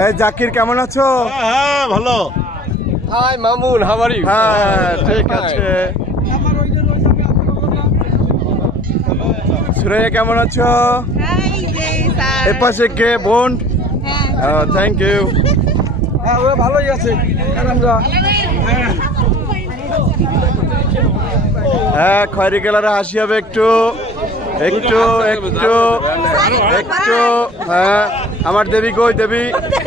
এই জাকির কেমন আছো? হ্যাঁ ভালো। Hi Mamun, how are you? হ্যাঁ ঠিক আছে। সুরাইয়া কেমন আছো? এই পাশে কে বোন? Thank you. ভালোই আছে। হ্যাঁ খয়রি কালারে হাসি হবে একটু একটু একটু একটু। হ্যাঁ আমার দেবী কই দেবী?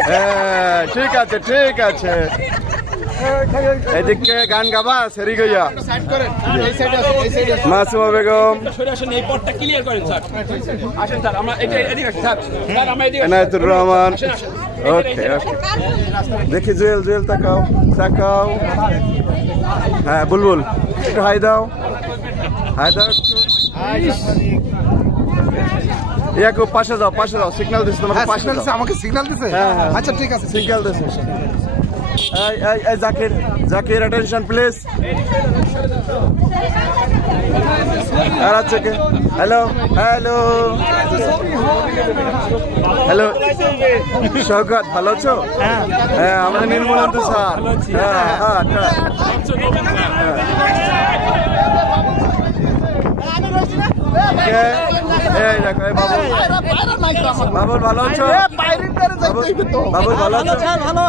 হ্যাঁ ঠিক আছে ঠিক আছে। এদিকে গান গাবা সেরি গইয়া মাসুমা বেগম, এনায়েতুর রহমান। ওকে ওকে দেখি জুয়েল জুয়েল তাকাও তাকাও। হ্যাঁ বুলবুল একটু হাই দাও হাই দাও একটু। ইয়াকু পাশে যাও পাশে যাও। সিগন্যাল দিছে তোমাকে পাশে যাও। আমাকে সিগন্যাল দিছে? আচ্ছা ঠিক আছে সিগন্যাল দিছে। এই জাকির জাকির অ্যাটেনশন প্লিজ। আর আছে কে? হ্যালো হ্যালো হ্যালো শওকত ভালো আছো? হ্যাঁ আমাদের নির্মলান্ত স্যার। হ্যাঁ হ্যাঁ এই দেখো এই বাবুল বাবুল ভালো আছো? বাবুল ভালো আছো? ভালো।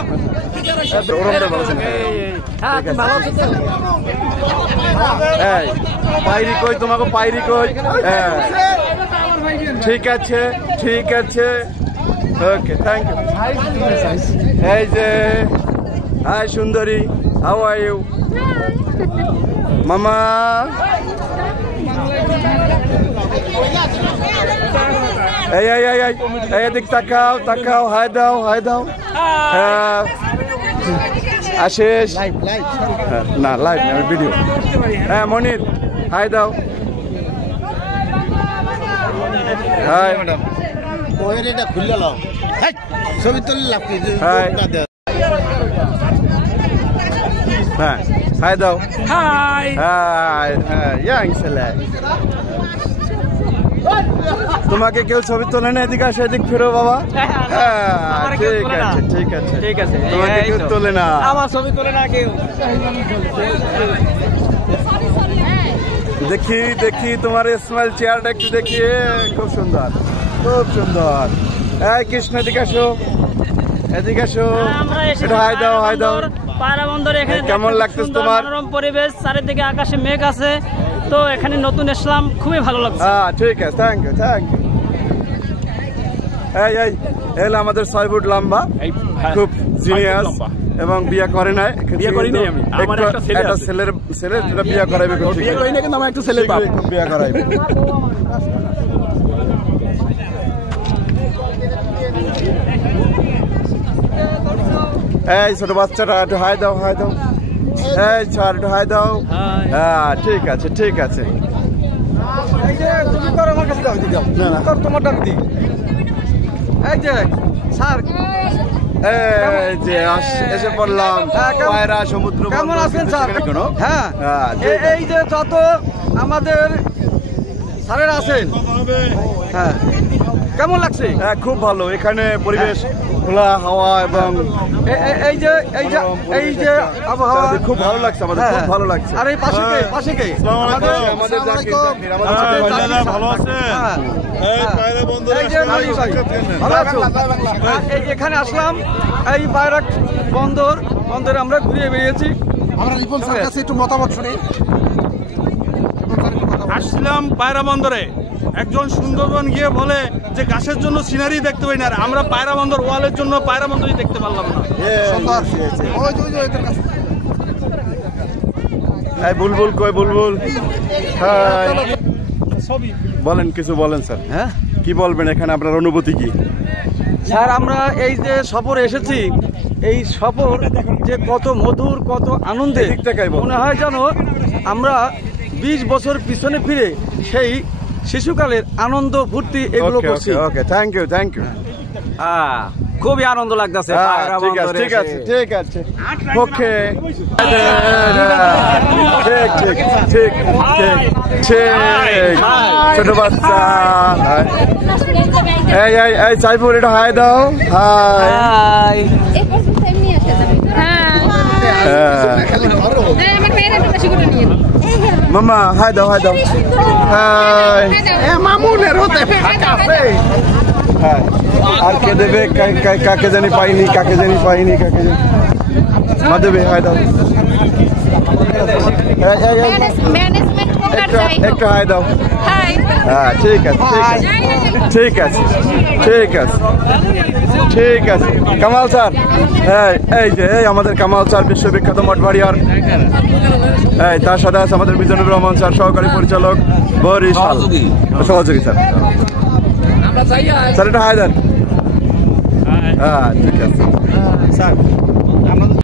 পায়রি কই তোমাকে পায়রি কই? হ্যাঁ ঠিক আছে ঠিক আছে ওকে থ্যাংক ইউ। এই যে হাই সুন্দরী, হাউ আর ইউ মামা? এই এই এই এই এদিক তাকাও তাকাও হাই দাও হাই দাও। হ্যাঁ আশিস না লাইভ না ভিডিও। হ্যাঁ মনির হাই দাও। হাই ম্যাডাম ওইটা খুললে লাও ছবি তুললে লাভ কি? হাই হ্যাঁ হাই দাও। হাই হাই হ্যাঁ ইয়াং ছেলে। তোমাকে কেউ ছবি তোলে না? এদিকে আসে এদিক ফিরো বাবা। হ্যাঁ ঠিক আছে ঠিক আছে ঠিক আছে। তোমাকে কেউ তোলে না? আমার ছবি তোলে না কেউ। দেখি দেখি তোমার স্মাইল চেয়ারটা একটু দেখি। খুব সুন্দর খুব সুন্দর। এই কৃষ্ণ এদিকে আসো এদিকে আসো। একটু হাই দাও হাই দাও। পায়রা বন্দরে এখানে কেমন লাগতেছে তোমার? মনোরম পরিবেশ, চারিদিকে আকাশে মেঘ আছে, তো এখানে নতুন এসলাম, খুবই ভালো লাগছে। হ্যাঁ ঠিক আছে থ্যাংক ইউ থ্যাংক ইউ। এই এই এলা আমাদের 6 ফুট লম্বা, খুব জিনিয়াস এবং বিয়ে করে নাই। বিয়ে করি নাই আমি। আমার একটা ছেলে আছে। ছেলের ছেলে যেটা বিয়ে করাইবে। বিয়ে করি না কিন্তু আমার একটা ছেলের বাপ বিয়ে করাইবে। এই ছোট বাচ্চাটা একটু হাই দাও হাই দাও। এই স্যার একটু হাই দাও। হ্যাঁ ঠিক আছে ঠিক আছে। না না তোমারটা আমি দিই। এই যে স্যার এই যে এসে পড়লাম পায়রা সমুদ্র। কেমন আছেন স্যার? হ্যাঁ এই যে যত আমাদের স্যারেরা আছেন, হ্যাঁ কেমন লাগছে? হ্যাঁ খুব ভালো। এখানে পরিবেশ খোলা হাওয়া এবং এই যে এই যে এই যে আবহাওয়া খুব ভালো লাগছে আমাদের। খুব ভালো লাগছে। আর এই পাশে কে পাশে কে? আমাদের ভালো আছে। এই পায়রা বন্দরে ভালো আছো? এখানে আসলাম এই পায়রা বন্দরে আমরা ঘুরিয়ে বেরিয়েছি। আমরা রিপন স্যারের কাছে একটু মতামত শুনি। আসছিলাম পায়রা বন্দরে, একজন সুন্দরবন গিয়ে বলে যে গাছের জন্য সিনারি দেখতে পাই না, আর আমরা পায়রা বন্দর ওয়ালের জন্য পায়রা বন্দরই দেখতে পারলাম না। বুলবুল কই বুলবুল? বলেন কিছু বলেন স্যার। হ্যাঁ কি বলবেন এখানে আপনার অনুভূতি কি? স্যার আমরা এই যে সফরে এসেছি, এই সফর যে কত মধুর কত আনন্দের, মনে হয় যেন আমরা 20 বছর পিছনে ফিরে সেই শিশুকালের আনন্দ ফুর্তি এগুলো করছি। Okay thank you thank you. খুবই আনন্দ লাগতেছে ঠিক আছে ঠিক আছে ঠিক আছে ওকে ঠিক ঠিক ঠিক ঠিক ঠিক ছোট বাচ্চা এই এই এই সাইফুল এটা হাই দাও হাই মামা হাই দাও হাই দাও হাই মামুনের হতে ফাটাছে হ্যাঁ আর কে দেবে কাকে জানি পাইনি কাকে জানি পাইনি কাকে জানি মা দেবে হাই দাও একটু হাই দাও হ্যাঁ ঠিক আছে ঠিক আছে ঠিক আছে ঠিক আছে কামাল স্যার এই যে এই আমাদের কামাল স্যার বিশ্ববিখ্যাত মঠবাড়িয়ার এই তার সাথে আছে আমাদের মিজানুর রহমান স্যার সহকারী পরিচালক বরিশাল সহযোগী স্যার স্যার এটা হাই দেন হ্যাঁ ঠিক আছে স্যার